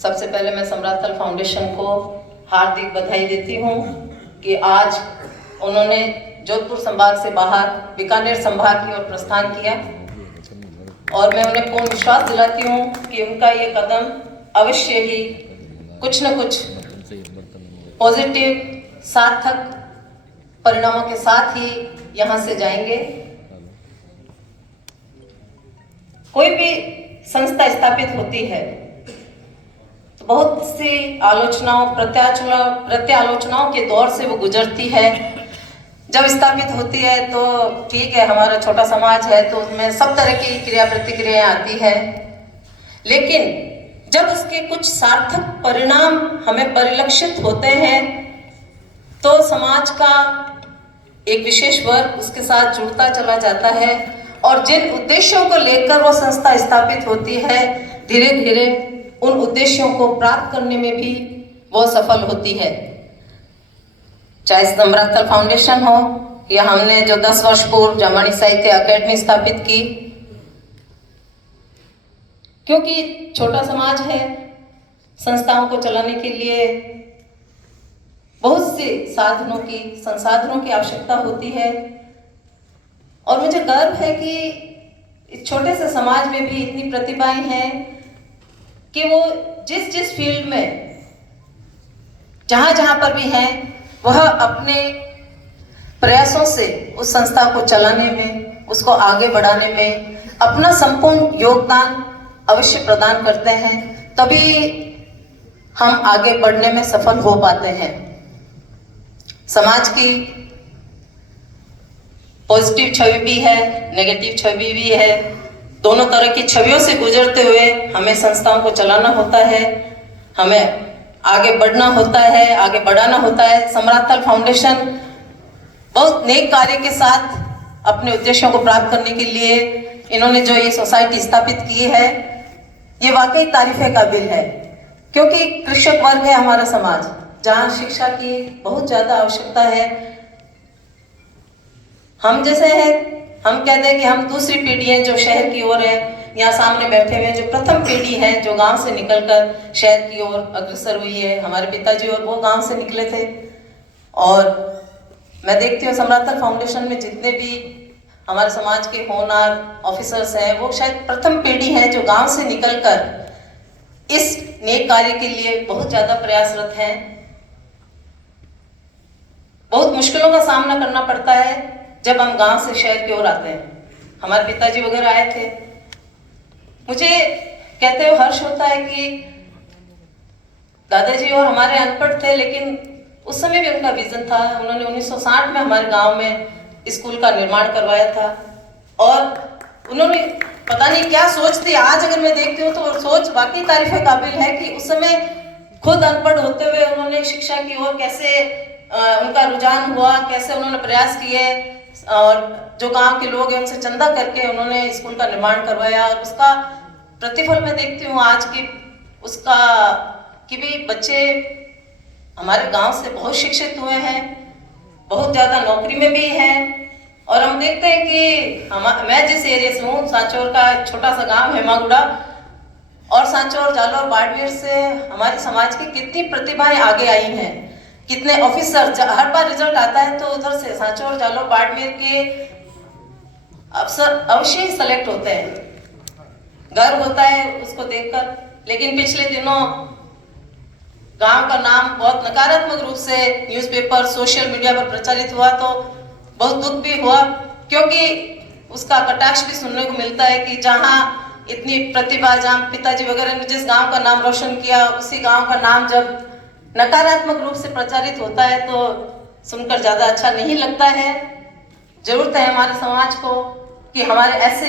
सबसे पहले मैं समराथल फाउंडेशन को हार्दिक बधाई देती हूँ कि आज उन्होंने जोधपुर संभाग से बाहर बीकानेर संभाग की ओर प्रस्थान किया और मैं उन्हें पूर्ण विश्वास दिलाती हूँ कि उनका ये कदम अवश्य ही कुछ न कुछ पॉजिटिव सार्थक परिणामों के साथ ही यहाँ से जाएंगे। कोई भी संस्था स्थापित होती है तो बहुत सी आलोचनाओं प्रत्यालोचनाओं के दौर से वो गुजरती है। जब स्थापित होती है तो ठीक है, हमारा छोटा समाज है तो उसमें सब तरह की क्रिया प्रतिक्रियाएं आती है, लेकिन जब उसके कुछ सार्थक परिणाम हमें परिलक्षित होते हैं तो समाज का एक विशेष वर्ग उसके साथ जुड़ता चला जाता है और जिन उद्देश्यों को लेकर वो संस्था स्थापित होती है धीरे धीरे उन उद्देश्यों को प्राप्त करने में भी वो सफल होती है। चाहे समराथल फाउंडेशन हो या हमने जो 10 वर्ष पूर्व जामवाणी साहित्य अकेडमी स्थापित की, क्योंकि छोटा समाज है, संस्थाओं को चलाने के लिए बहुत से संसाधनों की आवश्यकता होती है और मुझे गर्व है कि इस छोटे से समाज में भी इतनी प्रतिभाएं हैं कि वो जिस फील्ड में जहां पर भी हैं वह अपने प्रयासों से उस संस्था को चलाने में, उसको आगे बढ़ाने में अपना संपूर्ण योगदान अवश्य प्रदान करते हैं, तभी हम आगे बढ़ने में सफल हो पाते हैं। समाज की पॉजिटिव छवि भी है, नेगेटिव छवि भी है, दोनों तरह की छवियों से गुजरते हुए हमें संस्थाओं को चलाना होता है, हमें आगे बढ़ना होता है, आगे बढ़ाना होता है। समराथल फाउंडेशन बहुत नेक कार्य के साथ अपने उद्देश्यों को प्राप्त करने के लिए इन्होंने जो ये सोसाइटी स्थापित की है, ये वाकई तारीफ काबिल है, क्योंकि कृषक वर्ग है हमारा समाज, जहाँ शिक्षा की बहुत ज्यादा आवश्यकता है। हम जैसे हैं, हम कहते हैं कि हम दूसरी पीढ़ी है जो शहर की ओर है। यहाँ सामने बैठे हुए जो प्रथम पीढ़ी है जो गांव से निकलकर शहर की ओर अग्रसर हुई है। हमारे पिताजी और वो गांव से निकले थे और मैं देखती हूँ समराथल फाउंडेशन में जितने भी हमारे समाज के होनहार ऑफिसर्स हैं वो शायद प्रथम पीढ़ी है जो गांव से निकलकर इस नेक कार्य के लिए बहुत ज्यादा प्रयासरत हैं। बहुत मुश्किलों का सामना करना पड़ता है जब हम गांव से शहर की ओर आते हैं। हमारे पिताजी वगैरह आए थे, मुझे कहते हुए हर्ष होता है कि दादाजी और हमारे अनपढ़ थे, लेकिन उस समय भी उनका विजन था। उन्होंने 1960 में हमारे गांव में स्कूल का निर्माण करवाया था और उन्होंने पता नहीं क्या सोच थी। आज अगर मैं देखती हूँ तो वो सोच वाकई तारीफ काबिल है कि उस समय खुद अनपढ़ होते हुए उन्होंने शिक्षा की ओर कैसे उनका रुझान हुआ, कैसे उन्होंने प्रयास किए और जो गांव के लोग हैं उनसे चंदा करके उन्होंने स्कूल का निर्माण करवाया और उसका प्रतिफल मैं देखती हूँ आज की उसका कि भी बच्चे हमारे गांव से बहुत शिक्षित हुए हैं, बहुत ज़्यादा नौकरी में भी हैं। और हम देखते हैं कि मैं जिस एरिया से हूँ, सांचौर का छोटा सा गांव है मागुड़ा, और सांचौर, जालौर, बाड़मेर से हमारे समाज की कितनी प्रतिभाएं आगे आई हैं, कितने ऑफिसर। हर बार रिजल्ट आता है तो उधर से सांचौर, जालौर, बाड़मेर के अफसर अवश्य ही सेलेक्ट होते हैं। गर्व होता है उसको देखकर। लेकिन पिछले दिनों गांव का नाम बहुत नकारात्मक रूप से न्यूज़पेपर, सोशल मीडिया पर प्रचारित हुआ तो बहुत दुख भी हुआ, क्योंकि उसका कटाक्ष भी सुनने को मिलता है कि जहां इतनी प्रतिभा, जहां पिताजी वगैरह ने जिस गांव का नाम रोशन किया, उसी गांव का नाम जब नकारात्मक रूप से प्रचारित होता है तो सुनकर ज्यादा अच्छा नहीं लगता है। जरूरत है हमारे समाज को कि हमारे ऐसे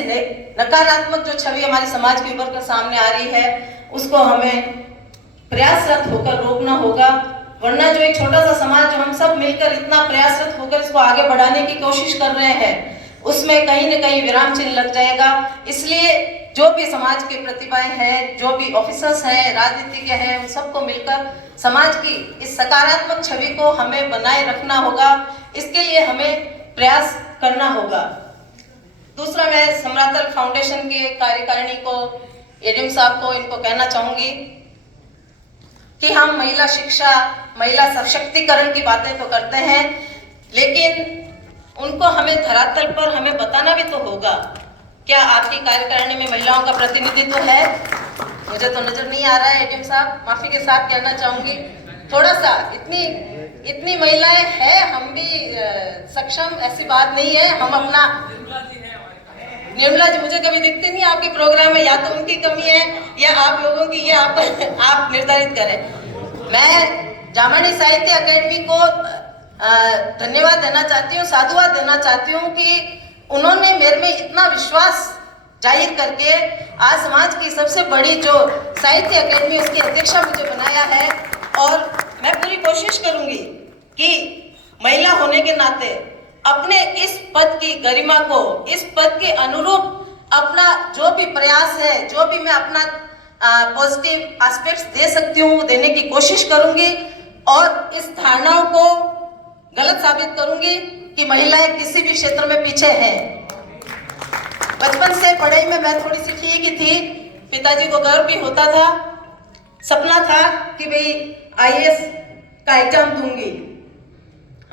नकारात्मक जो छवि हमारे समाज के ऊपर सामने आ रही है उसको हमें प्रयासरत होकर रोकना होगा, वरना जो एक छोटा सा समाज जो हम सब मिलकर इतना प्रयासरत होकर इसको आगे बढ़ाने की कोशिश कर रहे हैं उसमें कहीं न कहीं विराम चिन्ह लग जाएगा। इसलिए जो भी समाज की प्रतिभाएं हैं, जो भी ऑफिसर्स हैं, राजनीतिज्ञ हैं, उन सबको मिलकर समाज की इस सकारात्मक छवि को हमें बनाए रखना होगा। इसके लिए हमें प्रयास करना होगा। दूसरा, मैं समराथल फाउंडेशन के कार्यकारिणी को, एडीएम साहब को, इनको कहना चाहूंगी कि हम महिला शिक्षा, महिला सशक्तिकरण की बातें तो करते हैं, लेकिन उनको हमें धरातल पर हमें बताना भी तो होगा। क्या आपकी कार्यकारिणी में महिलाओं का प्रतिनिधित्व है? मुझे तो नजर नहीं आ रहा है। एडीएम साहब, माफी के साथ कहना चाहूंगी, थोड़ा सा इतनी महिलाएं हैं, हम भी सक्षम, ऐसी बात नहीं है। हम अपना निर्मला जी मुझे कभी दिखती नहीं आपके प्रोग्राम में, या तो उनकी कमी है या आप लोगों की, ये आप निर्धारित करें। मैं जामणी साहित्य अकेडमी को धन्यवाद देना चाहती हूँ, साधुवाद देना चाहती हूँ कि उन्होंने मेरे में इतना विश्वास जाहिर करके आज समाज की सबसे बड़ी जो साहित्य अकेडमी, उसकी अध्यक्षा मुझे बनाया है। और मैं पूरी कोशिश करूंगी कि महिला होने के नाते अपने इस पद की गरिमा को, इस पद के अनुरूप अपना जो भी प्रयास है, जो भी मैं अपना पॉजिटिव एस्पेक्ट्स दे सकती हूँ, देने की कोशिश करूंगी। और इस धारणाओं को गलत साबित करूंगी कि महिलाएं किसी भी क्षेत्र में पीछे हैं। बचपन से पढ़ाई में मैं थोड़ी सी ठीक ही थी, पिताजी को गर्व भी होता था, सपना था कि भाई आईएएस का एग्जाम दूंगी,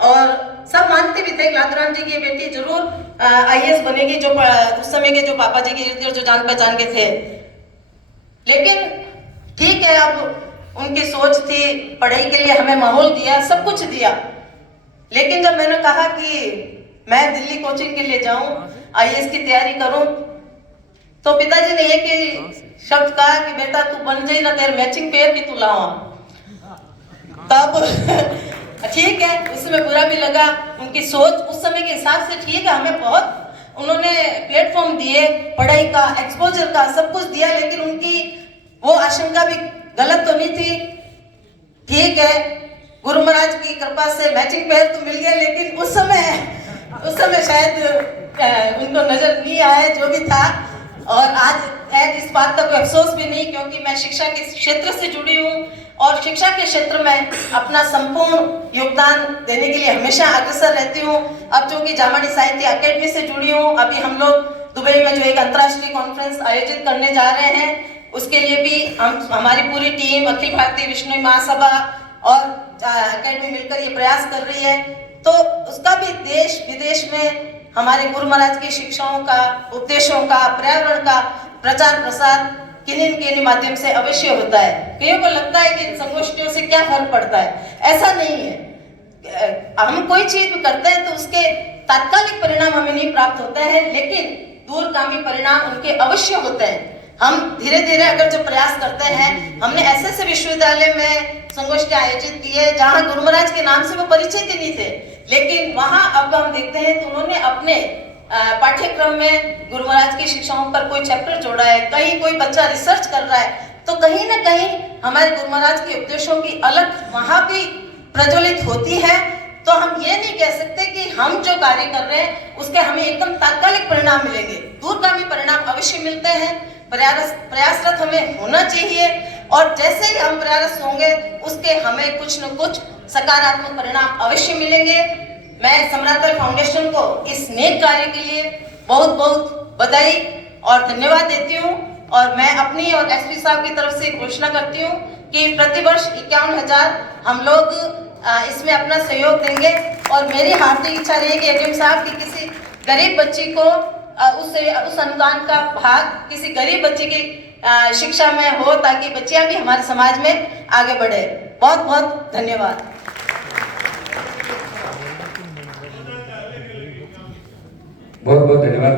और सब मानते भी थे लादराम जी की बेटी जरूर आईएएस बनेगी, जो उस समय के जो पापा जी के इर्द गिर्द जो जान पहचान के थे। लेकिन ठीक है, अब उनकी सोच थी, पढ़ाई के लिए हमें माहौल दिया, सब कुछ दिया। लेकिन जब मैंने कहा कि मैं दिल्ली कोचिंग के लिए जाऊं, आईएएस की तैयारी करूं, तो पिताजी ने एक ही शब्द कहा कि बेटा तू बन जाई ना, तेरे मैचिंग पेयर भी तू लावा। तब ठीक है, उसमें बुरा भी लगा। उनकी सोच उस समय के हिसाब से ठीक है, हमें बहुत उन्होंने प्लेटफॉर्म दिए, पढ़ाई का, एक्सपोजर का, सब कुछ दिया, लेकिन उनकी वो आशंका भी गलत तो नहीं थी। ठीक है, गुरु महाराज की कृपा से मैचिंग पेयर तो मिल गया, लेकिन उस समय शायद उनको नजर नहीं आया जो भी था। और आज इस बात का कोई अफसोस भी नहीं, क्योंकि मैं शिक्षा के क्षेत्र से जुड़ी हूँ और शिक्षा के क्षेत्र में अपना संपूर्ण योगदान देने के लिए हमेशा अग्रसर रहती हूँ। अब जो कि जामणी साहित्य अकेडमी से जुड़ी हूँ, अभी हम लोग दुबई में जो एक अंतर्राष्ट्रीय कॉन्फ्रेंस आयोजित करने जा रहे हैं, उसके लिए भी हमारी पूरी टीम, अखिल भारतीय विश्नोई महासभा और अकेडमी मिलकर ये प्रयास कर रही है। तो उसका भी देश विदेश में हमारे गुरु महाराज की शिक्षाओं का, उपदेशों का, पर्यावरण का प्रचार प्रसार किन्हीं माध्यम से अवश्य होता है। कईयों को लगता है कि इन संगोष्ठियों से क्या फर्क पड़ता है, ऐसा नहीं है। हम कोई चीज भी करते हैं तो उसके तात्कालिक परिणाम हमें नहीं प्राप्त होते हैं, लेकिन दूरगामी परिणाम उनके अवश्य होते हैं। हम धीरे धीरे अगर जो प्रयास करते हैं, हमने ऐसे विश्वविद्यालय में संगोष्ठी आयोजित की है जहाँ गुरु महाराज के नाम से वो परिचित ही नहीं थे, लेकिन वहाँ अब हम देखते हैं तो उन्होंने अपने पाठ्यक्रम में गुरु महाराज की शिक्षाओं पर कोई चैप्टर जोड़ा है, कहीं कोई बच्चा रिसर्च कर रहा है, तो कहीं ना कहीं हमारे गुरु महाराज के उपदेशों की अलग वहाँ भी प्रज्वलित होती है। तो हम ये नहीं कह सकते कि हम जो कार्य कर रहे हैं उसके हमें एकदम तात्कालिक परिणाम मिलेंगे, दूरगामी परिणाम अवश्य मिलते हैं। प्रयासरत हमें होना चाहिए, और जैसे ही हम प्रयास होंगे उसके हमें कुछ न कुछ सकारात्मक परिणाम अवश्य मिलेंगे। मैं समरातल फाउंडेशन को इस नेक कार्य के लिए बहुत बहुत बधाई और धन्यवाद देती हूँ। और मैं अपनी और एसपी साहब की तरफ से घोषणा करती हूँ कि प्रतिवर्ष 51,000 हम लोग इसमें अपना सहयोग देंगे। और मेरी हार्दिक इच्छा रहेगी एडीएम साहब की किसी गरीब बच्ची को उस अनुदान का भाग किसी गरीब बच्ची की शिक्षा में हो, ताकि बच्चियां भी हमारे समाज में आगे बढ़े। बहुत बहुत धन्यवाद। बहुत बहुत धन्यवाद।